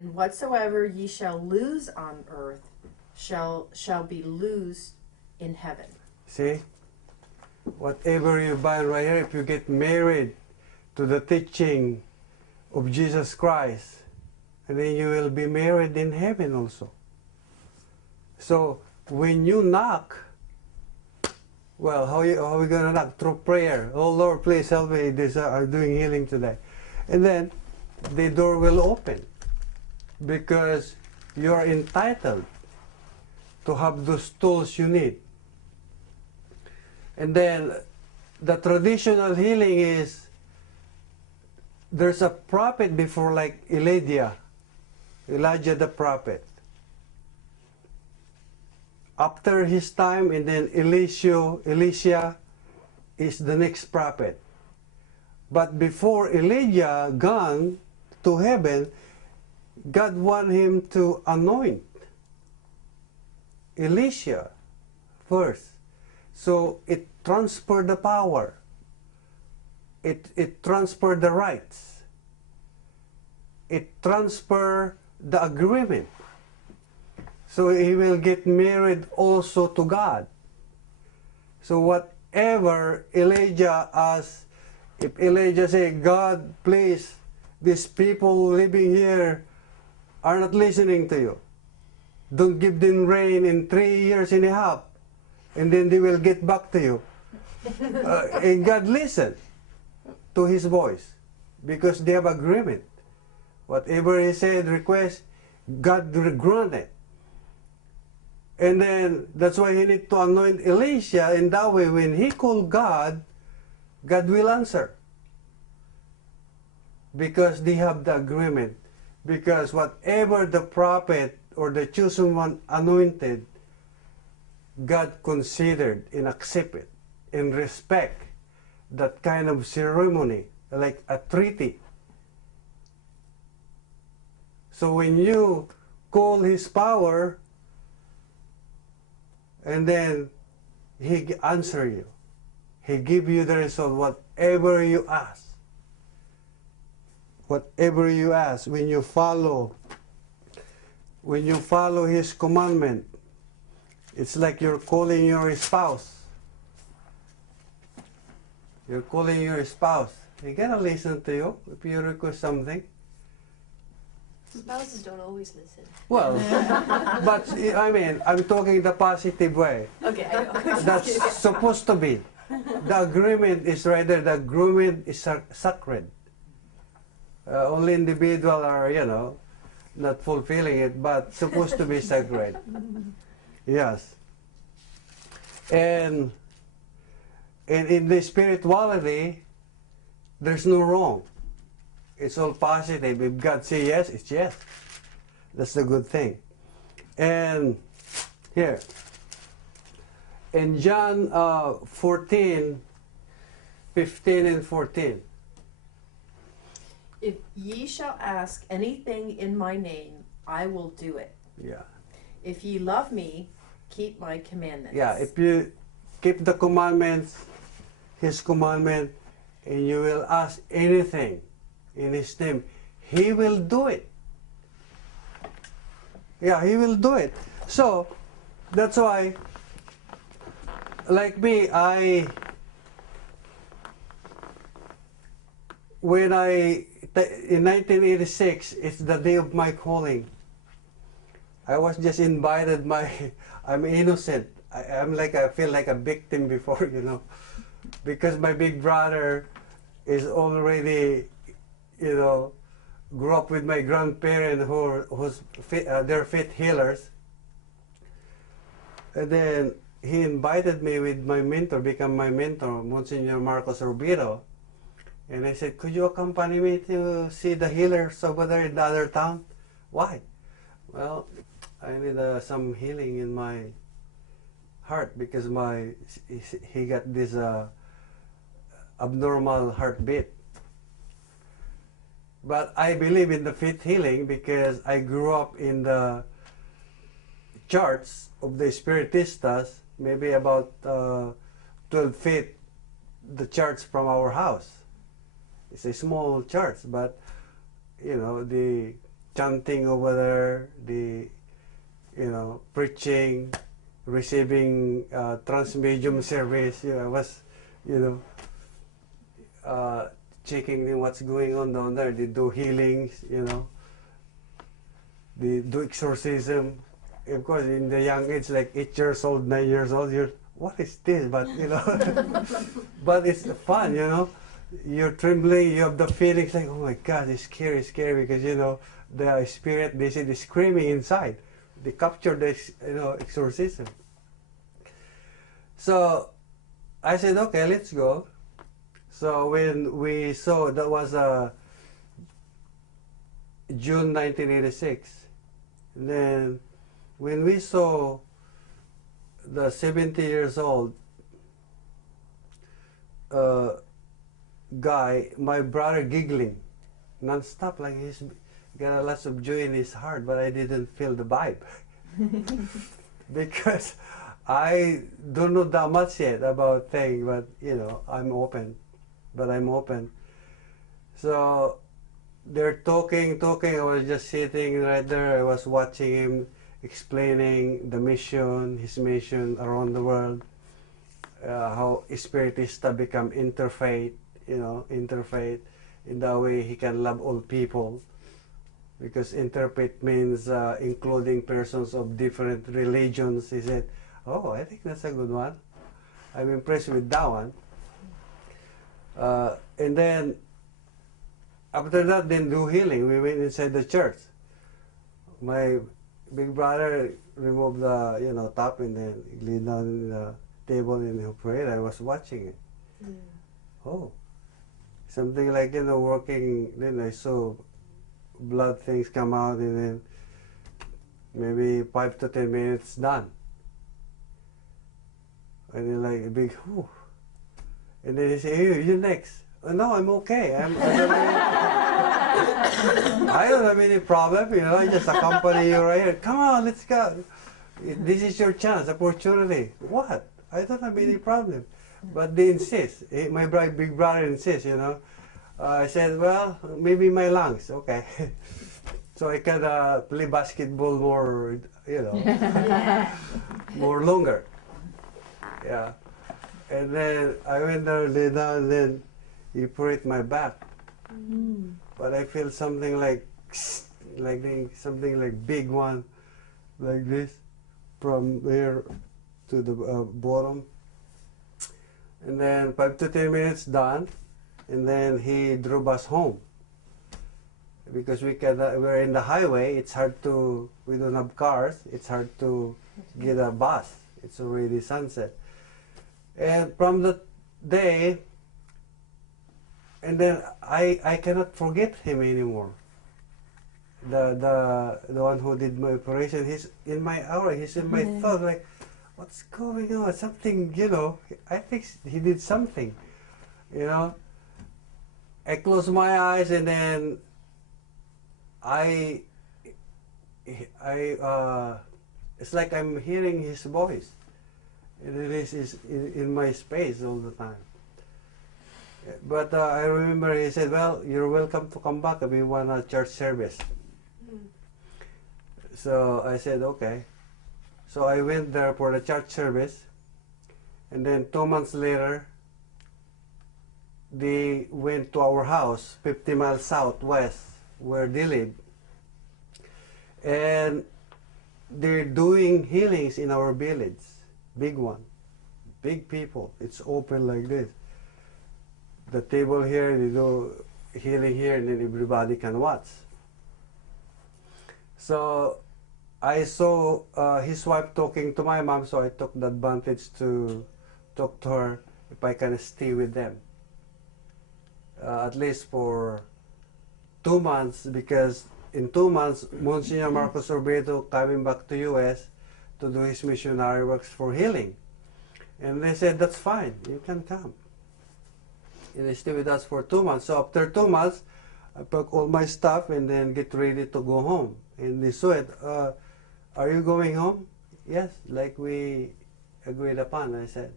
And whatsoever ye shall loose on earth shall be loosed in heaven. See? Whatever you bind right here, if you get married to the teaching of Jesus Christ, and then you will be married in heaven also. So when you knock, well, how are we going to knock? Through prayer. Oh Lord, please help me. I'm doing healing today. And then the door will open because you're entitled to have those tools you need. And then the traditional healing is there's a prophet before, like Elijah the prophet. After his time, and then Elisha is the next prophet. But before Elijah gone to heaven, God wanted him to anoint Elisha first. So it transferred the power. It transferred the rights. It transferred the agreement. So he will get married also to God. So whatever Elijah asks, if Elijah say, God, please, these people living here are not listening to you. Don't give them rain in 3 years and a half, and then they will get back to you. And God listened to his voice because they have agreement. Whatever he said, request, God granted. And then that's why he need to anoint Elisha, and that way when he called God, God will answer. Because they have the agreement. Because whatever the prophet or the chosen one anointed, God considered and accepted and respect that kind of ceremony, like a treaty. So when you call his power, and then he answer you, he give you the result, whatever you ask. Whatever you ask, when you follow his commandment, it's like you're calling your spouse. You're calling your spouse. He gonna listen to you if you request something. Spouses don't always listen. Well, but I mean, I'm talking the positive way. Okay, I know. That's supposed to be. The agreement is right there. The agreement is sacred. Only individual are, not fulfilling it, but supposed to be sacred. Yes. And in the spirituality, there's no wrong. It's all positive. If God says yes, it's yes. That's the good thing. And here, in John 14, 15 and 14. If ye shall ask anything in my name, I will do it. Yeah. If ye love me, keep my commandments. Yeah, if you keep the commandments, his commandment, and you will ask anything in his name, he will do it. Yeah, he will do it. So, that's why, like me, in 1986, it's the day of my calling. I was just invited, I'm innocent. I feel like a victim before, because my big brother is already, grew up with my grandparents they're faith healers. And then he invited me with my mentor, become my mentor, Monsignor Marcos Rubiro. And I said, could you accompany me to see the healers over there in the other town? Why? Well, I need some healing in my heart because he got this abnormal heartbeat. But I believe in the faith healing because I grew up in the church of the Spiritistas, maybe about 12 feet the church from our house. It's a small church, but the chanting over there, preaching, receiving transmedium service. I was, you know, checking what's going on down there. They do healings, They do exorcism. Of course, in the young age, like 8 years old, 9 years old, what is this? But, but it's fun, You're trembling, you have the feelings like, oh my God, it's scary, because, the spirit, they say, is screaming inside. They capture the, exorcism. So I said, okay, let's go. So when we saw, that was June 1986. And then when we saw the 70 years old guy, my brother giggling non-stop, like he's got a lot of joy in his heart, but I didn't feel the vibe. Because I don't know that much yet about things, but I'm open. So they're talking. I was just sitting right there. I was watching him explaining the mission, his mission around the world, how Spiritista become interfaith, interfaith. In that way he can love all people. Because interfaith means including persons of different religions. He said, oh, I think that's a good one. I'm impressed with that one. And then after that, then do healing. We went inside the church. My big brother removed the top and then laid down in the table and he prayed. I was watching it. Oh, something like working. Then I saw blood things come out and then maybe 5 to 10 minutes done. And then like a big whew. And then he said, hey, you next. Oh, no, I'm okay. I don't have any problem, I just accompany you right here. Come on, let's go. This is your chance, opportunity. What? I don't have any problem. But they insist. My big brother insists, I said, well, maybe my lungs, okay. So I can play basketball more, more longer. Yeah. And then I went there, lay down, and then he prayed my back. But I feel something like something like big one, like this, from there to the bottom. And then 5 to 10 minutes done, and then he drove us home. Because we're in the highway, it's hard to, we don't have cars, it's hard to get a bus. It's already sunset. And from that day, and then I cannot forget him anymore. The one who did my operation, he's in my aura, he's in my thought, like, what's going on? Something, I think he did something, I close my eyes and then it's like I'm hearing his voice. And it is in my space all the time. But I remember he said, well, you're welcome to come back if you want a church service. So I said, okay. So I went there for the church service. And then 2 months later, they went to our house, 50 miles southwest, where they live. And they're doing healings in our village. Big one. Big people. It's open like this. The table here, they do healing here, and then everybody can watch. So I saw his wife talking to my mom, so I took the advantage to talk to her if I can stay with them. At least for 2 months, because in 2 months, Monsignor Marcos Orbedo coming back to U.S. to do his missionary works for healing. And they said, that's fine, you can come. And they stay with us for 2 months. So after 2 months, I pack all my stuff and then get ready to go home. And they saw it, are you going home? Yes, like we agreed upon, I said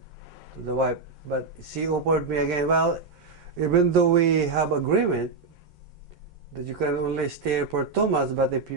to the wife. But she offered me again, well, even though we have agreement, that you can only stay for 2 months, but if you